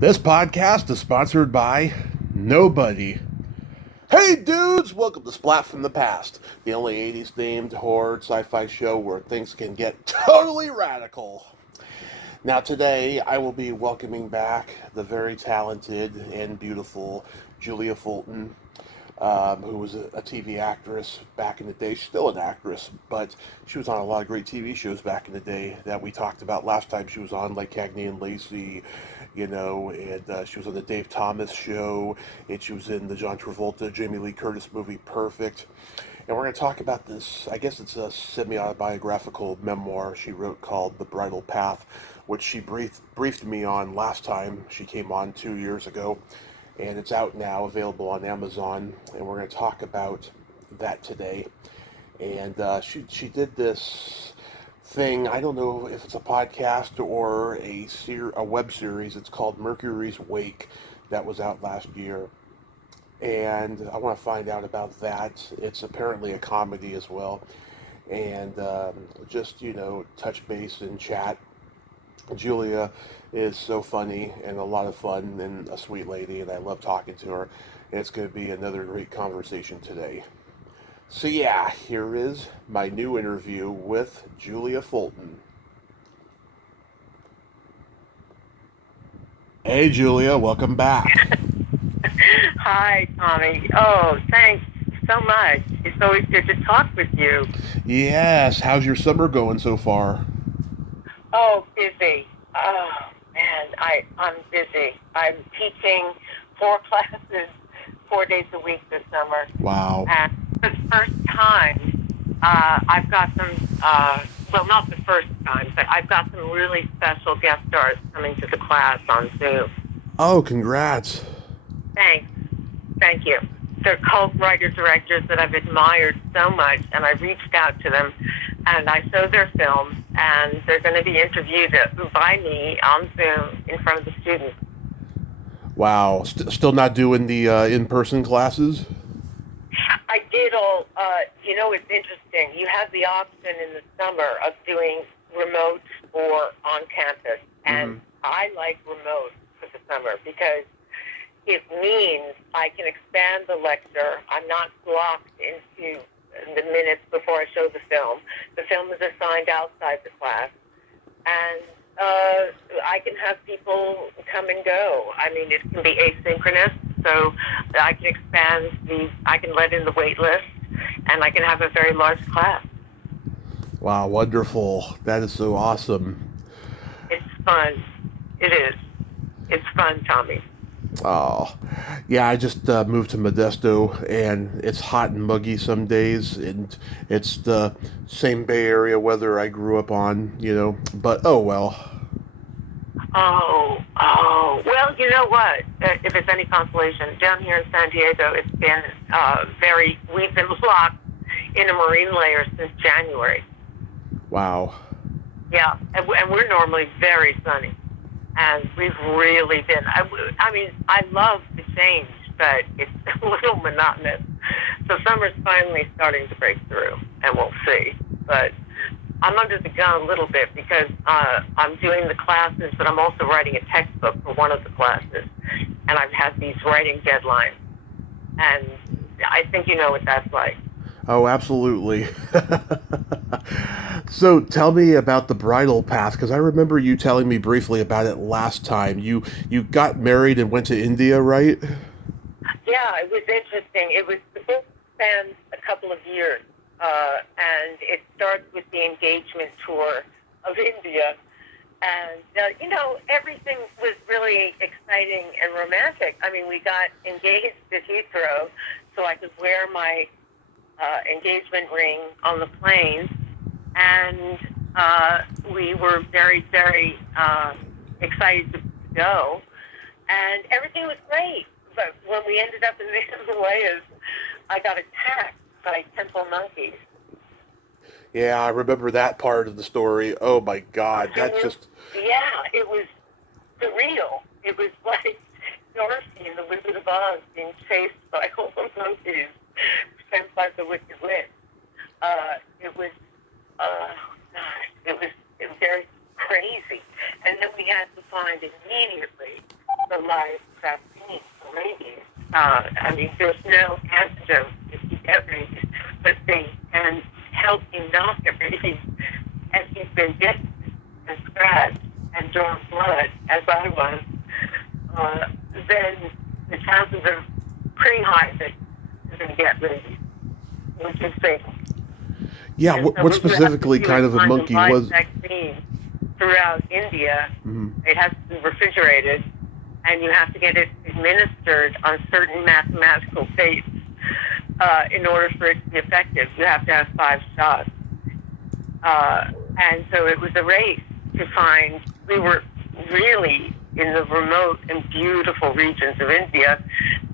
This podcast is sponsored by nobody. Hey dudes, welcome to Splat from the Past, the only 80s themed horror sci-fi show where things can get totally radical. Now today I will be welcoming back the very talented and beautiful Julia Fulton, who was a TV actress back in the day. She's still an actress, but she was on a lot of great TV shows back in the day that we talked about last time she was on, like Cagney and Lacey, and she was on the Dave Thomas show, and she was in the John Travolta, Jamie Lee Curtis movie Perfect. And we're going to talk about this, I guess it's a semi-autobiographical memoir she wrote called The Bridal Path, which she briefed me on last time she came on 2 years ago. And it's out now, available on Amazon, and we're going to talk about that today. And she did this thing. I don't know if it's a podcast or a web series. It's called Mercury's Wake, that was out last year, and I want to find out about that. It's apparently a comedy as well, and just touch base and chat. Julia is so funny and a lot of fun and a sweet lady, and I love talking to her. And it's going to be another great conversation today. So yeah, here is my new interview with Julia Fulton. Hey Julia, welcome back. Hi, Tommy. Oh, thanks so much. It's always good to talk with you. Yes, how's your summer going so far? Oh, busy. Oh, man, I'm busy. I'm teaching four classes 4 days a week this summer. Wow. And for the first time, I've got well, not the first time, but I've got some really special guest stars coming to the class on Zoom. Oh, congrats. Thanks. Thank you. They're cult writer-directors that I've admired so much, and I reached out to them, and I showed their film, and they're going to be interviewed by me on Zoom in front of the students. Wow. Still not doing the in-person classes? I did all, it's interesting. You have the option in the summer of doing remote or on campus, and Mm-hmm. I like remote for the summer because it means I can expand the lecture. I'm not blocked into the minutes before I show the film. The film is assigned outside the class, and I can have people come and go. I mean, it can be asynchronous, so I can I can let in the wait list, and I can have a very large class. Wow, wonderful. That is so awesome. It's fun. It is. It's fun, Tommy. Oh, yeah, I just moved to Modesto, and it's hot and muggy some days, and it's the same Bay Area weather I grew up on. But oh well. Oh. Well, you know what? If it's any consolation, down here in San Diego, it's been we've been locked in a marine layer since January. Wow. Yeah, and we're normally very sunny. And we've really been, I mean, I love the change, but it's a little monotonous. So summer's finally starting to break through, and we'll see. But I'm under the gun a little bit because I'm doing the classes, but I'm also writing a textbook for one of the classes. And I've had these writing deadlines. And I think you know what that's like. Oh, absolutely. So tell me about the bridal path, because I remember you telling me briefly about it last time. You got married and went to India, right? Yeah, it was interesting. The book spans a couple of years, and it starts with the engagement tour of India. And, everything was really exciting and romantic. I mean, we got engaged at Heathrow, so I could wear my engagement ring on the plane. And we were very, very excited to go. And everything was great. But when we ended up in the Himalayas, I got attacked by temple monkeys. Yeah, I remember that part of the story. Oh my God, that just. Yeah, it was surreal. It was like Dorothy in The Wizard of Oz being chased by all the monkeys sent by the Wicked Witch. It was, gosh, it was very crazy. And then we had to find immediately the live vaccine for rabies. I mean, there's no antidote if you get rabies, but they can help you not get rabies. And if you've been bitten and scratched and drawn blood, as I was, then the chances are pretty high that you're going to get rabies, which is fatal. Yeah, And so what what you have to specifically do kind is of a find monkey live was? vaccine throughout India. Mhm. It has to be refrigerated, and you have to get it administered on certain mathematical dates in order for it to be effective. You have to have 5 shots. And so it was a race to find, we were really in the remote and beautiful regions of India,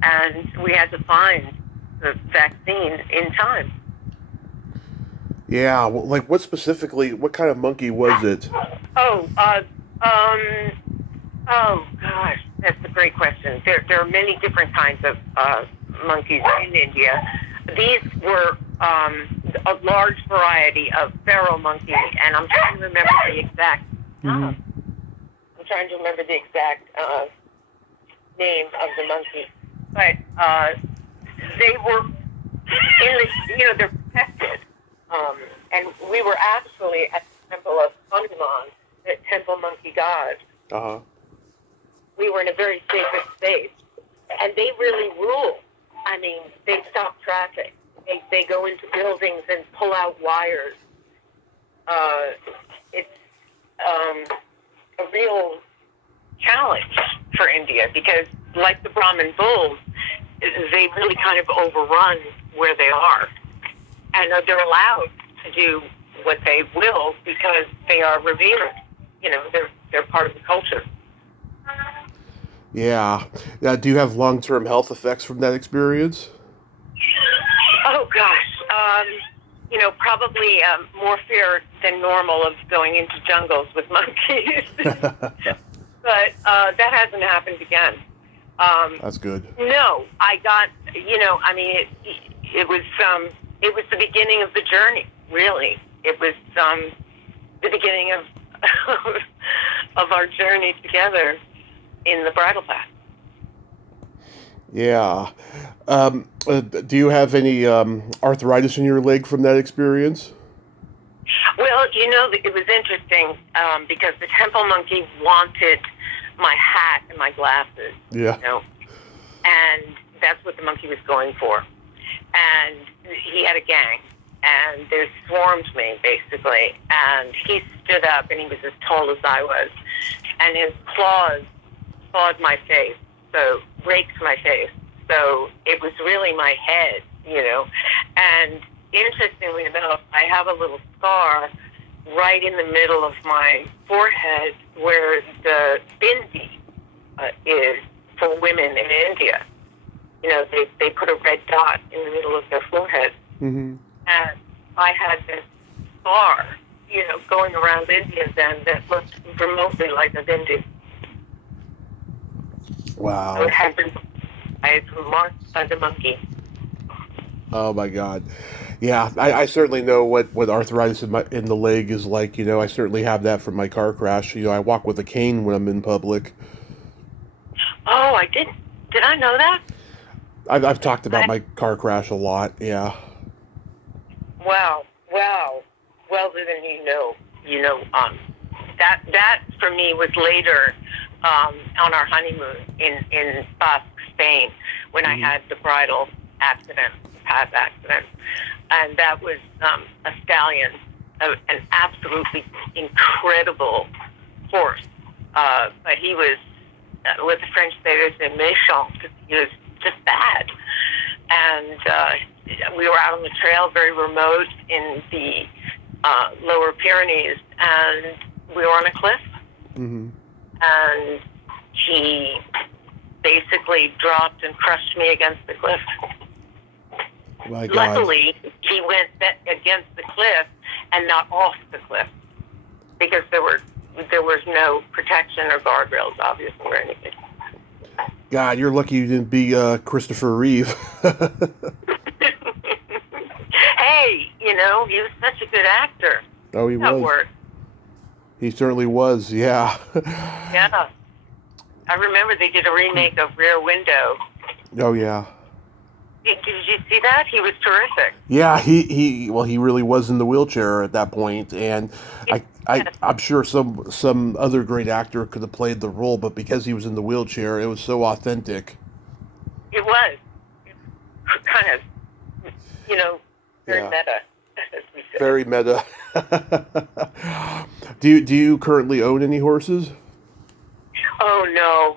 and we had to find the vaccine in time. Yeah, well, like what specifically? What kind of monkey was it? Oh, oh gosh, that's a great question. There are many different kinds of monkeys in India. These were a large variety of feral monkeys, and I'm trying to remember the exact. Mhm. I'm trying to remember the exact name of the monkey, but they were in the, they're protected, and we were actually at the temple of Hanuman, the temple monkey god. Uh huh. We were in a very sacred space, and they really rule. I mean, they stop traffic. They go into buildings and pull out wires. It's a real challenge for India because, like the Brahmin bulls, they really kind of overrun where they are, and they're allowed to do what they will because they are revered. They're part of the culture. Yeah. Do you have long-term health effects from that experience? Oh gosh, probably more fear than normal of going into jungles with monkeys, but that hasn't happened again. That's good. No, I got, I mean, it was the beginning of the journey. Really, it was the beginning of of our journey together in the bridle path. Yeah. Do you have any arthritis in your leg from that experience? Well, it was interesting because the temple monkey wanted my hat and my glasses, Yeah. and that's what the monkey was going for. And he had a gang, and they swarmed me, basically. And he stood up, and he was as tall as I was, and his claws clawed my face, so raked my face. So it was really my head, And interestingly enough, I have a little scar right in the middle of my forehead where the bindi is for women in India. They put a red dot in the middle of their forehead. Mm-hmm. And I had this scar, going around India then that looked remotely like a bindi. Wow. I had been marked by the monkey. Oh my God. Yeah, I certainly know what arthritis in the leg is like. I certainly have that from my car crash. I walk with a cane when I'm in public. Oh, I didn't. Did I know that? I've talked about my car crash a lot. Yeah. Wow. Well, then that for me was later on our honeymoon in Basque, Spain, when I had the bridal accident, path accident, and that was a stallion, an absolutely incredible horse, but he was what the French say is a méchant, because he was just bad, and we were out on the trail, very remote in the lower Pyrenees, and we were on a cliff, and he basically dropped and crushed me against the cliff. My God. Luckily, he went against the cliff and not off the cliff, because there was no protection or guardrails, obviously, or anything. God, you're lucky you didn't be Christopher Reeve. Hey, he was such a good actor. Oh, he was. He certainly was, yeah. Yeah. I remember they did a remake of Rear Window. Oh yeah. Did you see that? He was terrific. Yeah, he really was in the wheelchair at that point, and I'm sure some other great actor could have played the role, but because he was in the wheelchair, it was so authentic. It was. It was kind of, very Yeah, meta, as we say. very meta. Do you currently own any horses? Oh no,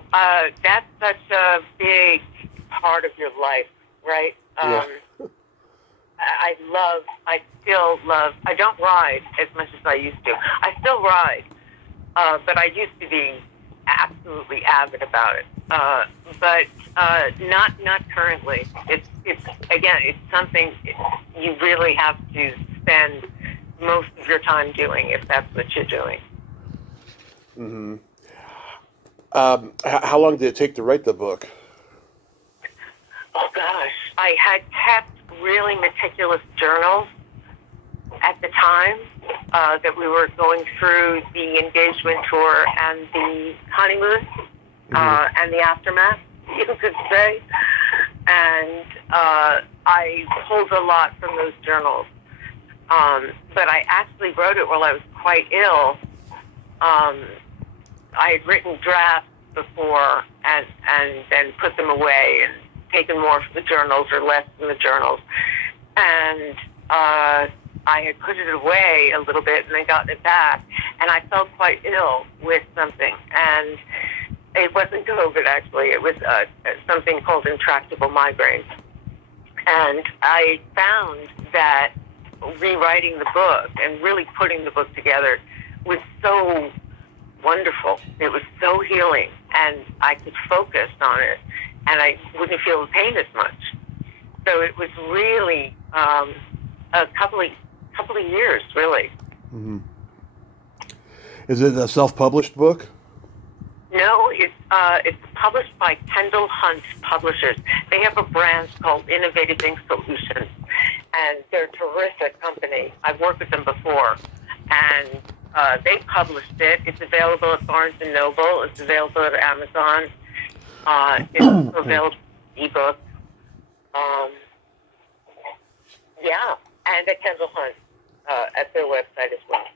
that's such a big part of your life, right? Yeah. I still love. I don't ride as much as I used to. I still ride, but I used to be absolutely avid about it. But not currently. It's something you really have to spend most of your time doing if that's what you're doing. Hmm. How long did it take to write the book? Oh gosh, I had kept really meticulous journals at the time that we were going through the engagement tour and the honeymoon and the aftermath, you could say. And I pulled a lot from those journals. But I actually wrote it while I was quite ill. I had written drafts before and then put them away and taken more from the journals or less from the journals. And I had put it away a little bit and then gotten it back. And I felt quite ill with something. And it wasn't COVID, actually. It was something called intractable migraine. And I found that rewriting the book and really putting the book together was so wonderful. It was so healing, and I could focus on it, and I wouldn't feel the pain as much. So it was really a couple of years, really. Hmm. Is it a self-published book? No, it's published by Kendall Hunt Publishers. They have a branch called Innovative Ink Solutions, and they're a terrific company. I've worked with them before, and they published it. It's available at Barnes & Noble. It's available at Amazon. It's available ebook. Yeah, and at Kendall Hunt at their website as well.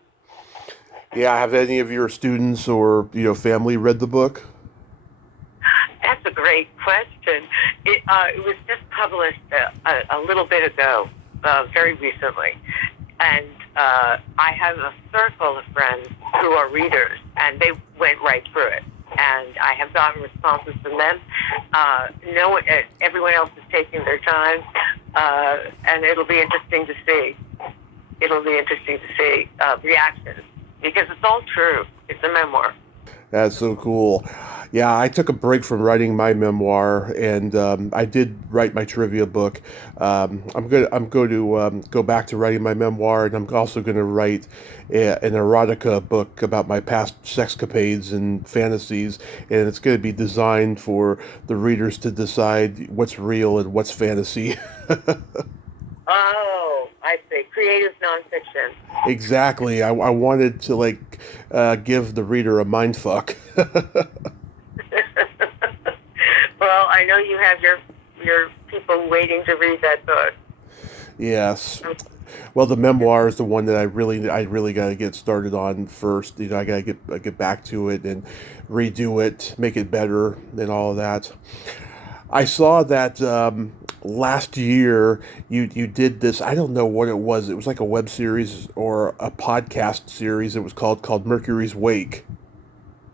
Yeah, have any of your students or family read the book? That's a great question. It was just published a little bit ago, very recently, and I have a circle of friends who are readers, and they went right through it. And I have gotten responses from them. Everyone else is taking their time, and it'll be interesting to see. Reactions, because it's all true. It's a memoir. That's so cool. Yeah, I took a break from writing my memoir, and I did write my trivia book. I'm going to go back to writing my memoir, and I'm also going to write an erotica book about my past sexcapades and fantasies, and it's going to be designed for the readers to decide what's real and what's fantasy. Oh, I see. Creative nonfiction. Exactly. I wanted to give the reader a mind fuck. Well, I know you have your people waiting to read that book. Yes. Well, the memoir is the one that I really got to get started on first. I got to get back to it and redo it, make it better, and all of that. I saw that last year you did this. I don't know what it was. It was like a web series or a podcast series. It was called Mercury's Wake.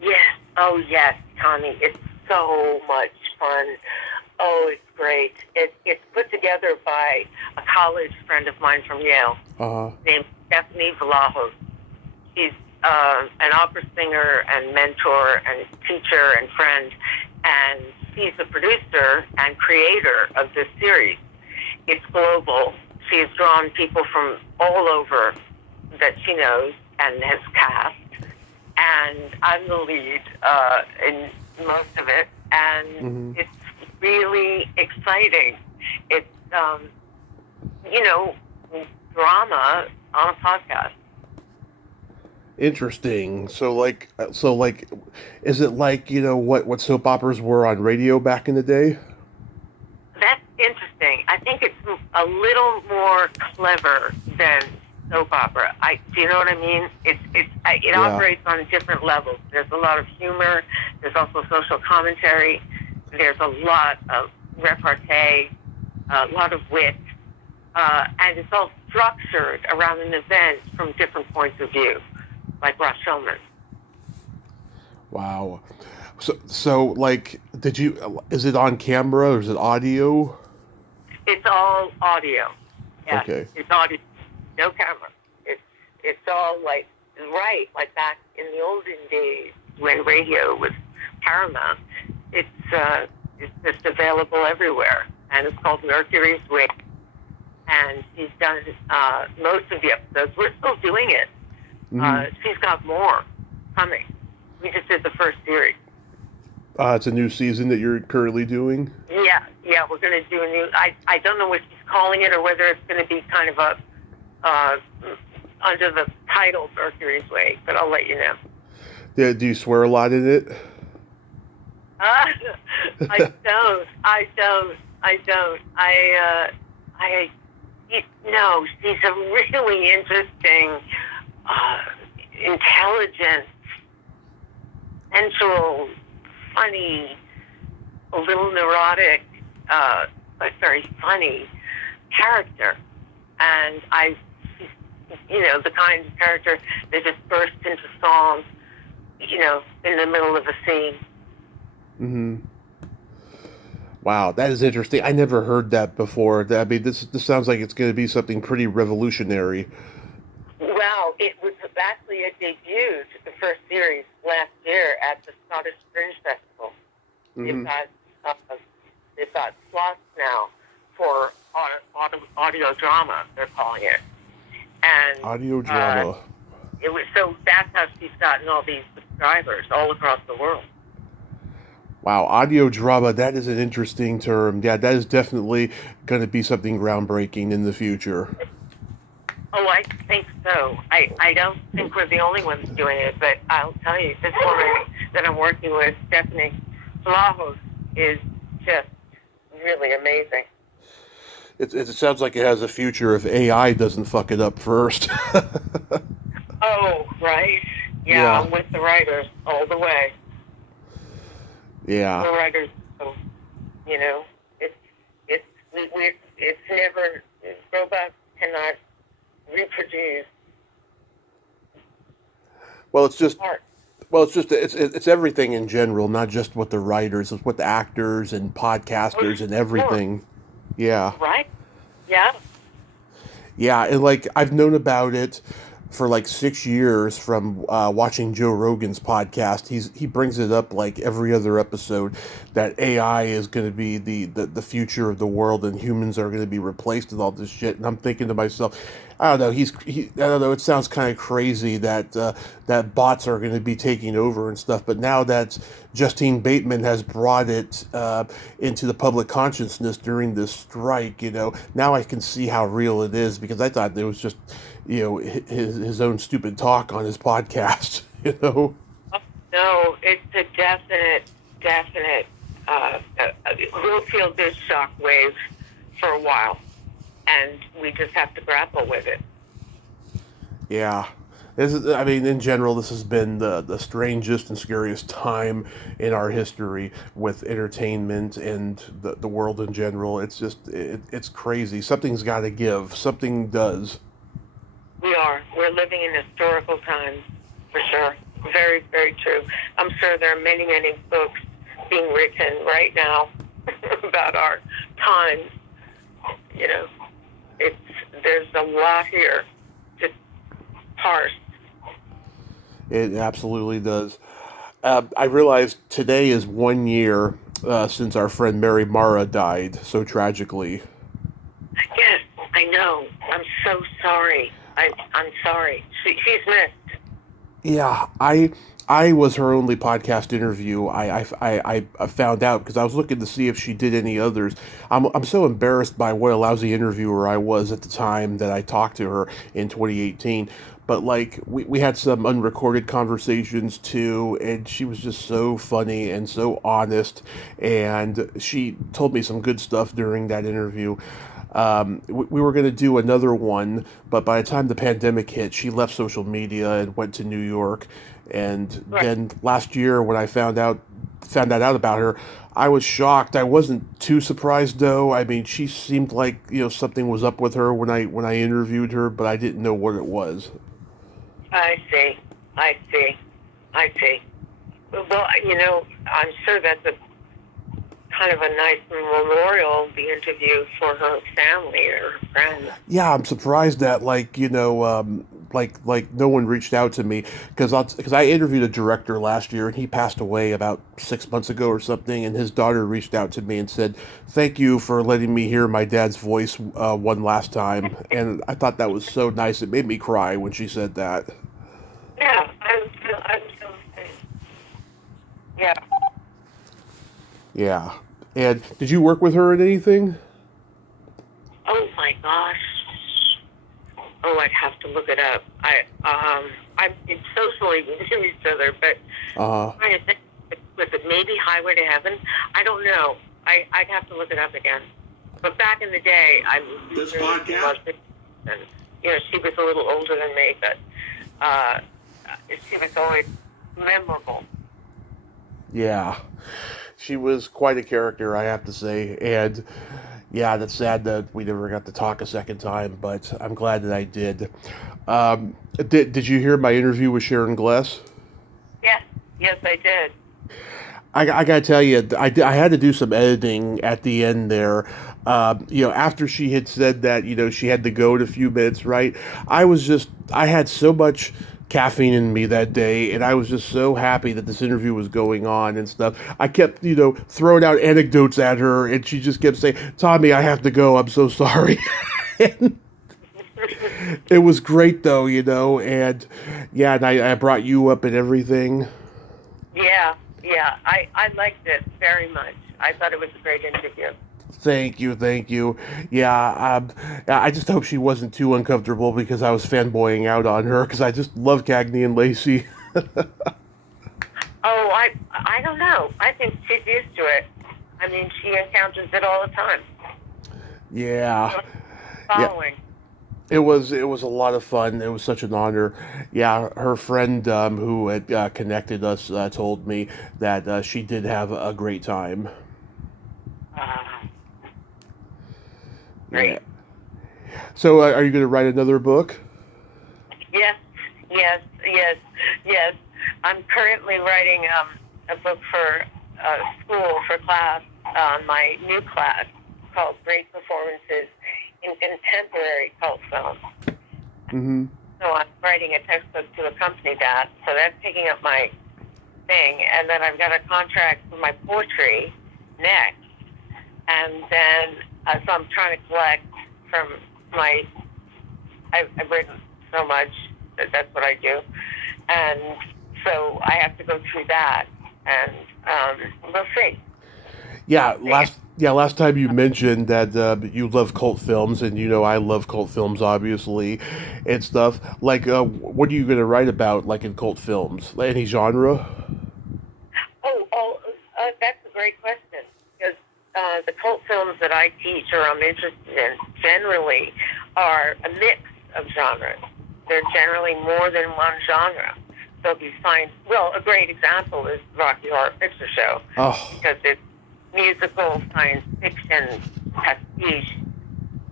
Yes. Oh, yes, Tommy. It's so much fun. Oh, it's great. It's put together by a college friend of mine from Yale named Stephanie Vlahos. She's an opera singer and mentor and teacher and friend, and she's the producer and creator of this series. It's global. She has drawn people from all over that she knows and has cast, and I'm the lead in most of it, and it's really exciting. It's, drama on a podcast. Interesting. So like, is it like what soap operas were on radio back in the day? That's interesting. I think it's a little more clever than soap opera. Do you know what I mean? It Yeah. operates on different levels. There's a lot of humor. There's also social commentary. There's a lot of repartee, a lot of wit, and it's all structured around an event from different points of view, like Rashomon. Wow. So like, is it on camera or is it audio? It's all audio. Yes, Okay. it's audio, no camera. It's it's all like back in the olden days when radio was paramount. It's it's just available everywhere, and it's called Mercury's Way. And he's done most of the episodes. We're still doing it. Hmm. She's got more coming. We just did the first series. It's a new season that you're currently doing. Yeah, yeah, we're going to do a new. I don't know what she's calling it or whether it's going to be kind of a uh, under the title Mercury's Way, but I'll let you know. Yeah, do you swear a lot in it? Uh, I don't. I don't. I don't. I. No, she's a really interesting, uh, intelligent, sensual, funny, a little neurotic, but very funny character. And the kind of character that just bursts into song, in the middle of a scene. Hmm. Wow, that is interesting. I never heard that before. I mean, this sounds like it's going to be something pretty revolutionary. Well, it was actually a debut to the first series last year at the Scottish Fringe Festival. They've Hmm. got they've got slots now for audio drama. They're calling it, and Audio drama. it was so that's how she's gotten all these subscribers all across the world. Wow, audio drama. That is an interesting term. Yeah, that is definitely going to be something groundbreaking in the future. Oh, I think so. I don't think we're the only ones doing it, but I'll tell you, this woman that I'm working with, Stephanie Flahos, is just really amazing. It sounds like it has a future if AI doesn't fuck it up first. Oh, right. Yeah, Yeah, I'm with the writers all the way. yeah. The writers, so, it's it's it's never robots cannot reproduce Well, it's just art. it's everything in general, not just with the writers, it's with the actors and Oh, podcasters and sure. everything. Yeah. Right? Yeah. Yeah, and like I've known about it for like 6 years from watching Joe Rogan's podcast. He brings it up like every other episode that AI is going to be the future of the world and humans are going to be replaced and all this shit. And I'm thinking to myself, I don't know. I don't know. It sounds kind of crazy that that bots are going to be taking over and stuff. But now that Justine Bateman has brought it into the public consciousness during this strike, now I can see how real it is because I thought it was just, his own stupid talk on his podcast. You know. Oh, no, it's a definite. We'll feel this shockwave for a while, and we just have to grapple with it. Yeah. I mean, in general, this has been the strangest and scariest time in our history with entertainment and the world in general. It's just, it's crazy. Something's got to give. Something does. We're living in historical times, for sure. Very, very true. I'm sure there are many books being written right now about our times. You know, it's there's a lot here to parse. It absolutely does. I realized today is 1 year since our friend Mary Mara died so tragically. Yes, I know. I'm so sorry. I'm sorry. She's missed. Yeah, I was her only podcast interview. I found out because I was looking to see if she did any others. I'm so embarrassed by what a lousy interviewer I was at the time that I talked to her in 2018. But like we had some unrecorded conversations too, and she was just so funny and so honest, and she told me some good stuff during that interview. We were going to do another one, but by the time the pandemic hit, she left social media and went to New York. And Right. then last year, when I found that out about her, I was shocked. I wasn't too surprised though. I mean, she seemed like something was up with her when I interviewed her, but I didn't know what it was. I see. I see. I see. Well, I'm sure that's a kind of a nice memorial, the interview for her family or her friends. Yeah, I'm surprised that like no one reached out to me because I interviewed a director last year and he passed away about 6 months ago or something, and his daughter reached out to me and said thank you for letting me hear my dad's voice one last time, and I thought that was so nice. It made me cry when she said that. Yeah, I'm so yeah. Yeah, and did you work with her in anything? Oh my gosh. Oh, I'd have to look it up. I'm socially we knew each other, but Uh I'm trying to think, was it maybe Highway to Heaven? I don't know. I'd have to look it up again. But back in the day, I This really podcast? loved it. And she was a little older than me, but uh, she was always memorable. Yeah, she was quite a character, I have to say, and yeah, that's sad that we never got to talk a second time, but I'm glad that I did. Did you hear my interview with Sharon Gless? Yes, yes, I did. I gotta tell you, I had to do some editing at the end there. After she had said that, she had to go in a few minutes, right? I had so much caffeine in me that day, and I was just so happy that this interview was going on and stuff. I kept, throwing out anecdotes at her, and she just kept saying, Tommy, I have to go. I'm so sorry. And it was great, though, and yeah, and I brought you up and everything. Yeah, yeah. I liked it very much. I thought it was a great interview. Thank you, thank you. Yeah, I just hope she wasn't too uncomfortable because I was fanboying out on her because I just love Cagney and Lacey. Oh, I don't know. I think she's used to it. I mean, she encounters it all the time. Yeah, yeah. Following. It was a lot of fun. It was such an honor. Yeah, her friend who had connected us told me that she did have a great time. Uh, Yeah. great. So, are you going to write another book? Yes, yes, yes, yes. I'm currently writing a book for school for class, my new class called Great Performances in Contemporary Cult Films. Mm-hmm. So I'm writing a textbook to accompany that. So that's taking up my thing. And then I've got a contract for my poetry next. And then, so I'm trying to collect from I've written so much that that's what I do. And so I have to go through that. And we'll see. Yeah, last time you mentioned that you love cult films, and I love cult films, obviously, and stuff. Like, what are you going to write about, like in cult films? Any genre? That's a great question. Because the cult films that I teach or I'm interested in generally are a mix of genres. They're generally more than one genre. So if you find, well, a great example is Rocky Horror Picture Show Oh, because it's musical, science fiction, pastiche,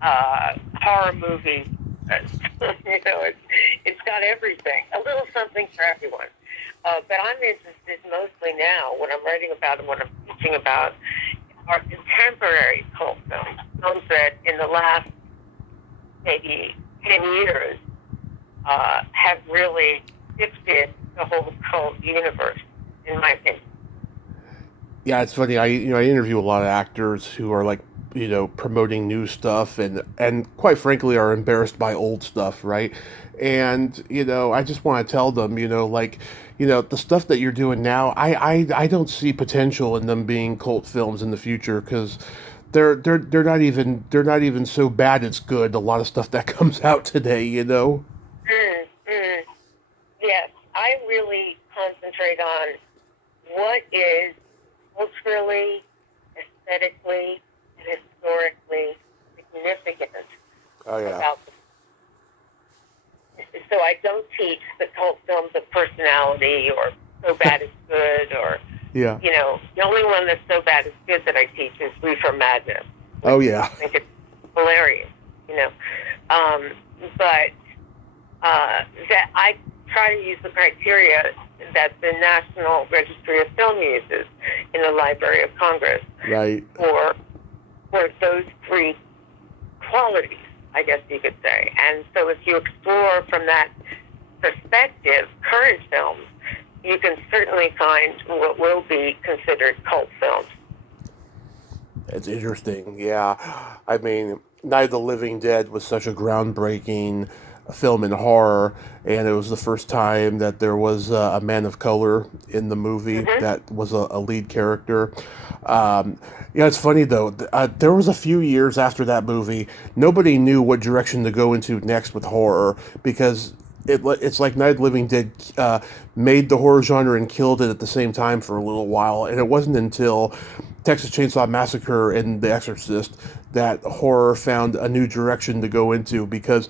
horror movie. It's got everything. A little something for everyone. But I'm interested mostly now, what I'm writing about and what I'm teaching about, are contemporary cult films. Films that in the last maybe 10 years have really shifted the whole cult universe, in my opinion. yeah, it's funny. I interview a lot of actors who are like promoting new stuff, and quite frankly are embarrassed by old stuff, right? And I just want to tell them, like, the stuff that you're doing now, I don't see potential in them being cult films in the future, because they're not even so bad it's good. A lot of stuff that comes out today. Mm, mm. Yes, I really concentrate on what is culturally, aesthetically, and historically significant Oh yeah. about the. So I don't teach the cult films of personality or so bad it's good, or Yeah. the only one that's so bad it's good that I teach is Reefer Madness, which Oh yeah. I think it's hilarious. You know, um, but that I try to use the criteria that the National Registry of Film uses in the Library of Congress Right. for those three qualities, I guess you could say. And so if you explore from that perspective current films, you can certainly find what will be considered cult films. It's interesting. Yeah. I mean, Night of the Living Dead was such a groundbreaking film in horror, and it was the first time that there was a man of color in the movie Mm-hmm. that was a lead character. Um, it's funny though. There was a few years after that movie, nobody knew what direction to go into next with horror, because it's like Night of the Living Dead made the horror genre and killed it at the same time for a little while, and it wasn't until Texas Chainsaw Massacre and The Exorcist that horror found a new direction to go into, because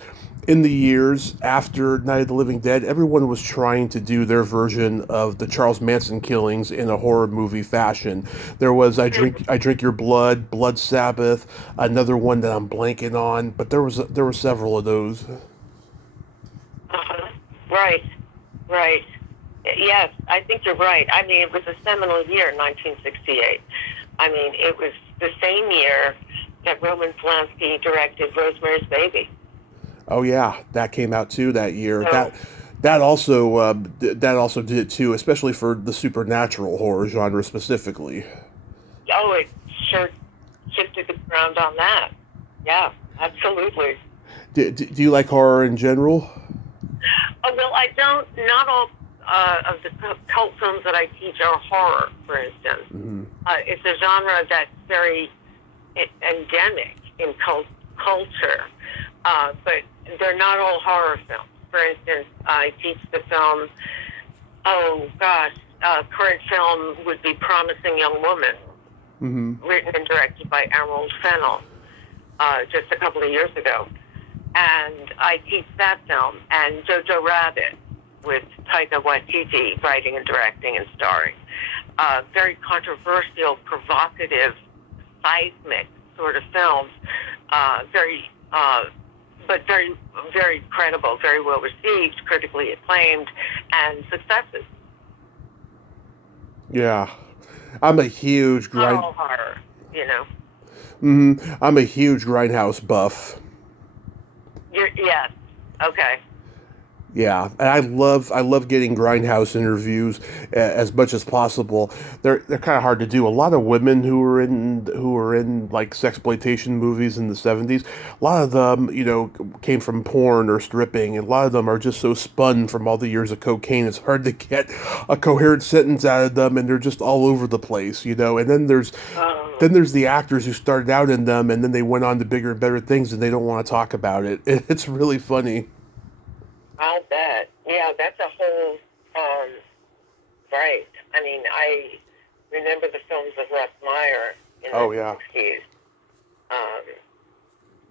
in the years after Night of the Living Dead, everyone was trying to do their version of the Charles Manson killings in a horror movie fashion. There was I Drink Your Blood, Blood Sabbath, another one that I'm blanking on, but there were several of those. Uh-huh. Right, right. Yes, I think you're right. I mean, it was a seminal year, 1968. I mean, it was the same year that Roman Polanski directed Rosemary's Baby. Oh yeah, that came out too that year. So, That also did it too, especially for the supernatural horror genre specifically. it sure shifted the ground on that. Yeah, absolutely. Do you like horror in general? Oh, well, I don't, not all of the cult films that I teach are horror, for instance. Hmm. It's a genre that's very endemic in culture, but they're not all horror films. For instance, I teach the film, oh gosh, current film would be Promising Young Woman, Hmm. written and directed by Emerald Fennell just a couple of years ago. And I teach that film, and Jojo Rabbit with Taika Waititi writing and directing and starring. Very controversial, provocative, seismic sort of films. Very, but very, very credible, very well received, critically acclaimed, and successes. Yeah, I'm a huge Not grind. all horror, you know. I'm a huge grindhouse buff. Yes. Okay. Yeah, and I love getting grindhouse interviews as much as possible. They're kind of hard to do. A lot of women who were in like sexploitation movies in the 70s, a lot of them, came from porn or stripping, and a lot of them are just so spun from all the years of cocaine. It's hard to get a coherent sentence out of them, and they're just all over the place. And then there's Um, then there's the actors who started out in them, and then they went on to bigger and better things, and they don't want to talk about it. It's really funny. I'll bet. Yeah, that's a whole, right. I mean, I remember the films of Russ Meyer in Oh the yeah. 60s. Um,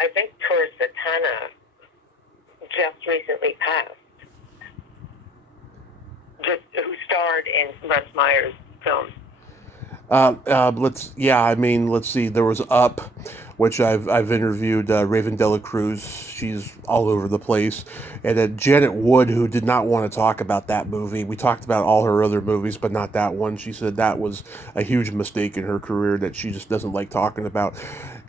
I think Tor Satana just recently passed, who starred in Russ Meyer's films. Let's see. There was Up, which I've interviewed Raven Dela Cruz. She's all over the place, and then Janet Wood, who did not want to talk about that movie. We talked about all her other movies, but not that one. She said that was a huge mistake in her career that she just doesn't like talking about.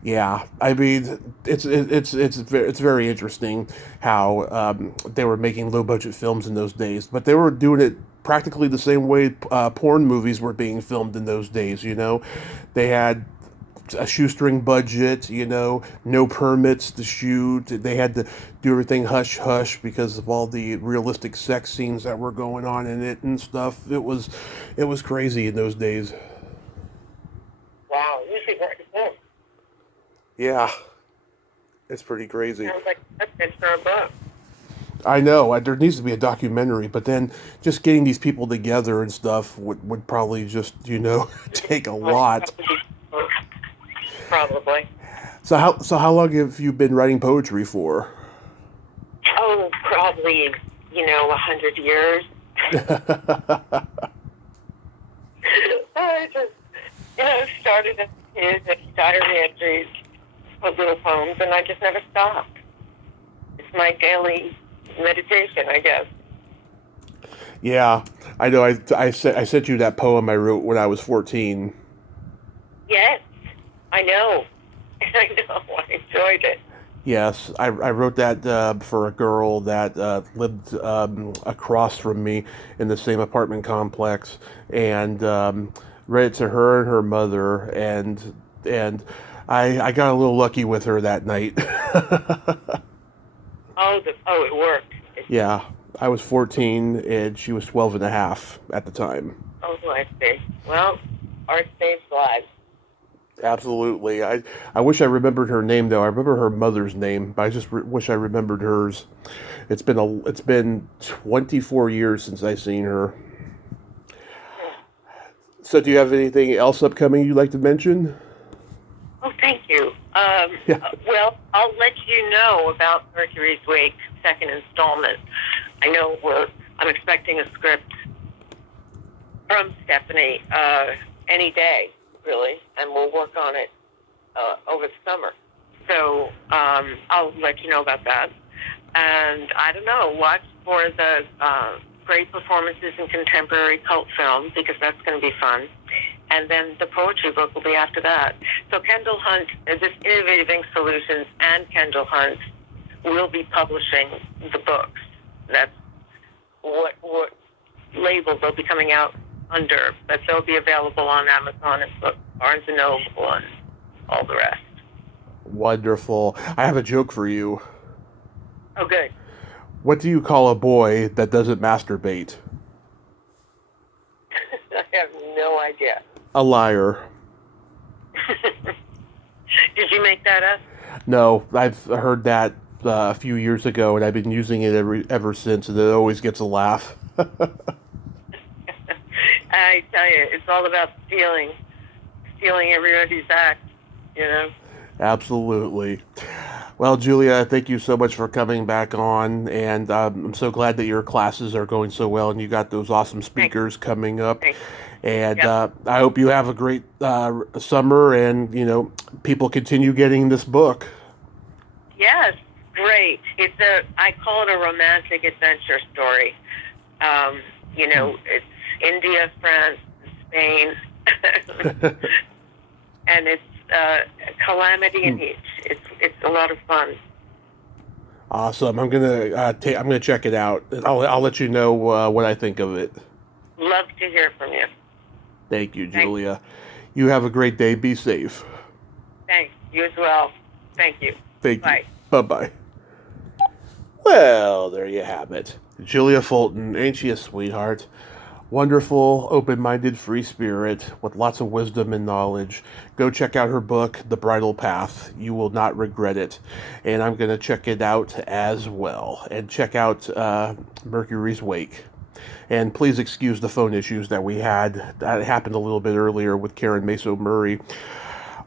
Yeah, I mean, it's very interesting how they were making low budget films in those days, but they were doing it practically the same way porn movies were being filmed in those days. They had a shoestring budget, no permits to shoot. They had to do everything hush hush because of all the realistic sex scenes that were going on in it and stuff. It was crazy in those days. Wow, you should write a book. Yeah, it's pretty crazy. Sounds like that's good for a book. I know there needs to be a documentary, but then just getting these people together and stuff would probably just take a lot. Probably. So how long have you been writing poetry for? Oh, probably 100 years. I just started as a kid at diary entries of little poems, and I just never stopped. It's my daily meditation, I guess. Yeah, I know. I sent you that poem I wrote when I was 14. Yes, I know. I know. I enjoyed it. Yes, I wrote that for a girl that lived across from me in the same apartment complex, and read it to her and her mother, and I got a little lucky with her that night. It worked. Yeah, I was 14 and she was 12 and a half at the time. Oh, I see. Well, art saves lives. Absolutely. I wish I remembered her name though. I remember her mother's name, but I just wish I remembered hers. It's been 24 years since I seen her. So do you have anything else upcoming you'd like to mention? Oh, thank you. Yeah. Well, I'll let you know about Mercury's Wake second installment. I know I'm expecting a script from Stephanie any day, really, and we'll work on it over the summer. So I'll let you know about that. And I don't know, watch for the great performances in contemporary cult film, because that's going to be fun. And then the poetry book will be after that. So Kendall Hunt, this Innovating Solutions and Kendall Hunt will be publishing the books. That's what label they'll be coming out under. But they'll be available on Amazon and Barnes & Noble and all the rest. Wonderful. I have a joke for you. Oh, good. What do you call a boy that doesn't masturbate? I have no idea. A liar. Did you make that up? No, I've heard that a few years ago, and I've been using it ever since, and it always gets a laugh. I tell you, it's all about stealing everybody's act, Absolutely. Well, Julia, thank you so much for coming back on, and I'm so glad that your classes are going so well, and you got those awesome speakers coming up. Thanks. And Yep. I hope you have a great summer, and people continue getting this book. Yes, great. I call it a romantic adventure story. It's India, France, Spain, and it's calamity in each. It's a lot of fun. Awesome. I'm gonna check it out. I'll let you know what I think of it. Love to hear from you. Thank you, Julia. You have a great day. Be safe. Thanks. You as well. Thank you. Thank Bye. you. Bye-bye. Well, there you have it. Julia Fulton, ain't she a sweetheart? Wonderful, open-minded, free spirit with lots of wisdom and knowledge. Go check out her book, The Bridal Path. You will not regret it. And I'm going to check it out as well. And check out Mercury's Wake. And please excuse the phone issues that we had. That happened a little bit earlier with Karen Maso Murray.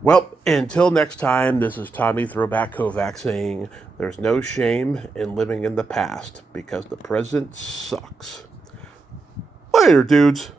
Well, until next time, this is Tommy Throwback Kovac saying there's no shame in living in the past because the present sucks. Later, dudes.